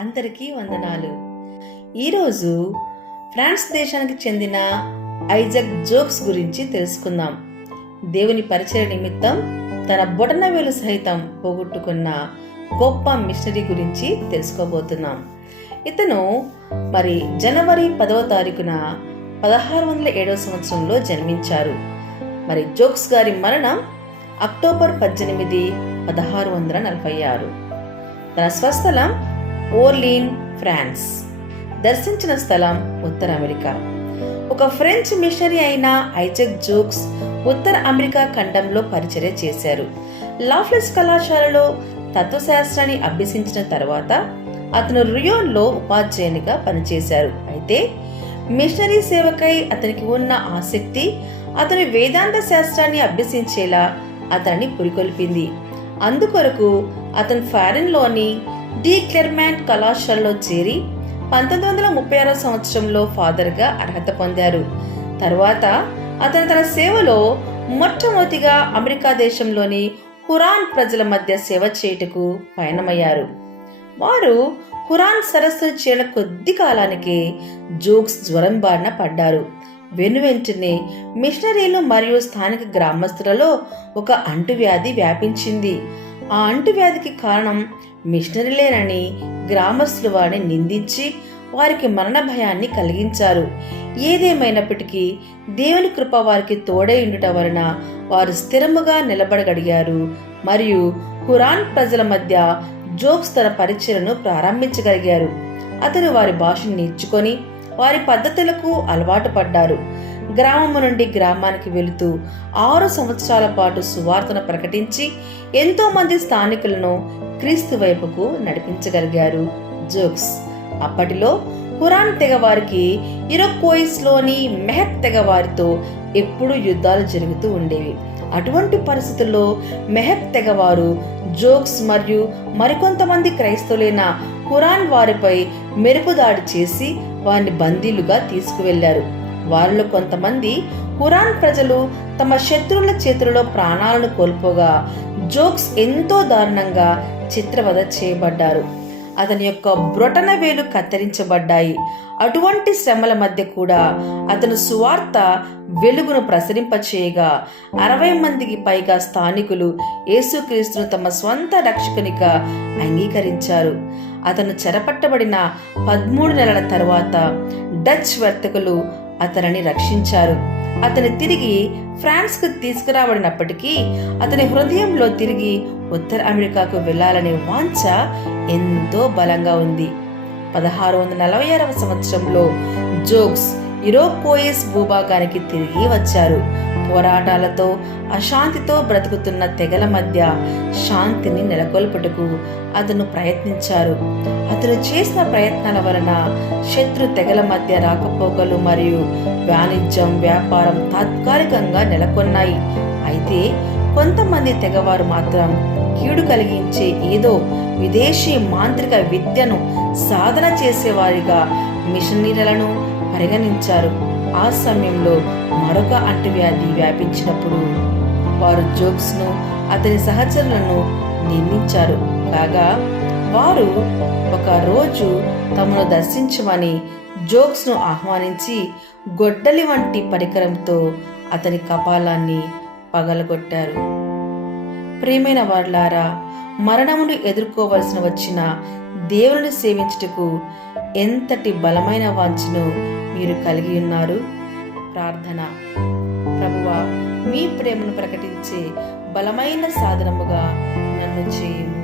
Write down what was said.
అందరికీ వందనాలు. ఈరోజు ఫ్రాన్స్ దేశానికి చెందిన ఐజాక్ జోక్స్ గురించి తెలుసుకుందాం. దేవుని పరిచయ నిమిత్తం తన బొటనవేలు సహితం పోగొట్టుకున్న గొప్ప మిషనరీ గురించి తెలుసుకోబోతున్నాం. ఇతను జనవరి 10వ తారీఖున 1607 సంవత్సరంలో జన్మించారు. జోక్స్ గారి మరణం అక్టోబర్ 18, 1646. తన స్వస్థలం ఓర్లీన్, ఫ్రాన్స్. దర్శించిన స్థలం ఉత్తర అమెరికా. ఒక ఫ్రెంచ్ మిషనరీ అయిన ఐజాక్ జోక్స్ ఉత్తర అమెరికా ఖండంలో పరిచర్య చేశారు. లాఫ్లెస్ కళాశాలలో తత్వశాస్త్రాన్ని అభ్యసించిన తర్వాత అతను రియోన్లో ఉపాధ్యాయునిగా పనిచేశారు. అయితే మిషనరీ సేవకై అతనికి ఉన్న ఆసక్తి అతను వేదాంత శాస్త్రాన్ని అభ్యసించేలా అతన్ని పురికొల్పింది. అందుకొరకు అతను ఫారెన్లోని డి క్లెర్మాంట్ కళాశాలలో చేరి 1936 సంవత్సరంలో ఫాదర్గా అర్హత పొందారు. తరువాత అతను తన సేవలో మొట్టమొదటిగా అమెరికా దేశంలోని హురాన్ ప్రజల మధ్య సేవ చేయుటకు పయనమయ్యారు. వారు హురాన్ సరస్సు చేరిన కొద్ది కాలానికే జోక్స్ జ్వరం బారిన పడ్డారు. వెనువెంటనే మిషనరీలు మరియు స్థానిక గ్రామస్తులలో ఒక అంటువ్యాధి వ్యాపించింది. ఆ అంటువ్యాధికి కారణం మిషనరీలేనని గ్రామస్తులు వారిని నిందించి వారికి మరణ భయాన్ని కలిగించారు. ఏదేమైనప్పటికీ దేవుని కృప వారికి తోడై ఉండుట వలన వారు స్థిరముగా నిలబడగలిగారు మరియు హురాన్ ప్రజల మధ్య జోక్స్ తన పరిచయను ప్రారంభించగలిగారు. అతను వారి భాషను నేర్చుకొని వారి పద్ధతులకు అలవాటు పడ్డారు. గ్రామము నుండి గ్రామానికి వెళుతూ 6 సంవత్సరాల పాటు సువార్తను ప్రకటించి ఎంతో మంది స్థానికులను క్రీస్తు వైపుకు నడిపించగలిగారు జోక్స్. అప్పటిలో హురాన్ తెగవారికి ఇరోక్వోయిస్ లోని మెహక్ తెగవారితో ఎప్పుడూ యుద్ధాలు జరుగుతూ ఉండేవి. అటువంటి పరిస్థితుల్లో మెహక్ తెగవారు జోక్స్ మరియు మరికొంతమంది క్రైస్తవులైన హురాన్ వారిపై మెరుపుదాడి చేసి వారిని బందీలుగా తీసుకువెళ్లారు. వారిలో కొంతమంది హురాన్ ప్రజలు తమ శత్రువుల చేతులలో ప్రాణాలను కోల్పోగా జోక్స్ ఎంతో దారుణంగా చిత్రవధ చేయబడ్డారు. అతని యొక్క బ్రొటన వేలు కత్తిరించబడ్డాయి. అటువంటి శ్రమల మధ్య కూడా అతను సువార్త వెలుగును ప్రసరింపచేయగా 60 మందికి పైగా స్థానికులు యేసుక్రీస్తును తమ స్వంత రక్షకునిగా అంగీకరించారు. అతను చెరపట్టబడిన 13 నెలల తర్వాత డచ్ వర్తకులు అతనిని రక్షించారు. అతను తిరిగి ఫ్రాన్స్ కు తీసుకురాబడినప్పటికీ అతని హృదయంలో తిరిగి ఉత్తర అమెరికాకు వెళ్లాలనే వాంఛ ఎంతో బలంగా ఉంది. 1646 సంవత్సరంలో జోక్స్ ఇరోక్వోయిస్ భూభాగానికి తిరిగి వచ్చారు. పోరాటాలతో అశాంతితో బ్రతుకుతున్న తెగల మధ్య శాంతిని నెలకొల్పుటకు అతను ప్రయత్నించారు. అతను చేసిన ప్రయత్నాల వలన శత్రు తెగల మధ్య రాకపోకలు మరియు వాణిజ్యం, వ్యాపారం తాత్కాలికంగా నెలకొన్నాయి. అయితే కొంతమంది తెగవారు మాత్రం కీడు కలిగించే ఏదో విదేశీ మాంత్రిక విద్యను సాధన చేసేవారిగా మిషనరీలను పరిగణించారు. ఆ సమయంలో మరొక అంటువ్యాధి వ్యాపించినప్పుడు వారు జోక్స్ ను అతని సహచరులను నిందించారు. కాగా వారు ఒక రోజు తమను దర్శించమని జోక్స్ ను ఆహ్వానించి గొడ్డలి వంటి పరికరంతో అతని కపాలాన్ని పగలగొట్టారు. ప్రియమైన వారలారా, మరణమును ఎదుర్కోవలసిన వచ్చిన దేవుని సేవించుటకు ఎంతటి బలమైన వాంఛను మీరు కలిగి ఉన్నారు? ప్రార్థన. ప్రభువా, మీ ప్రేమను ప్రకటించే బలమైన సాధనముగా నన్ను చేయుము.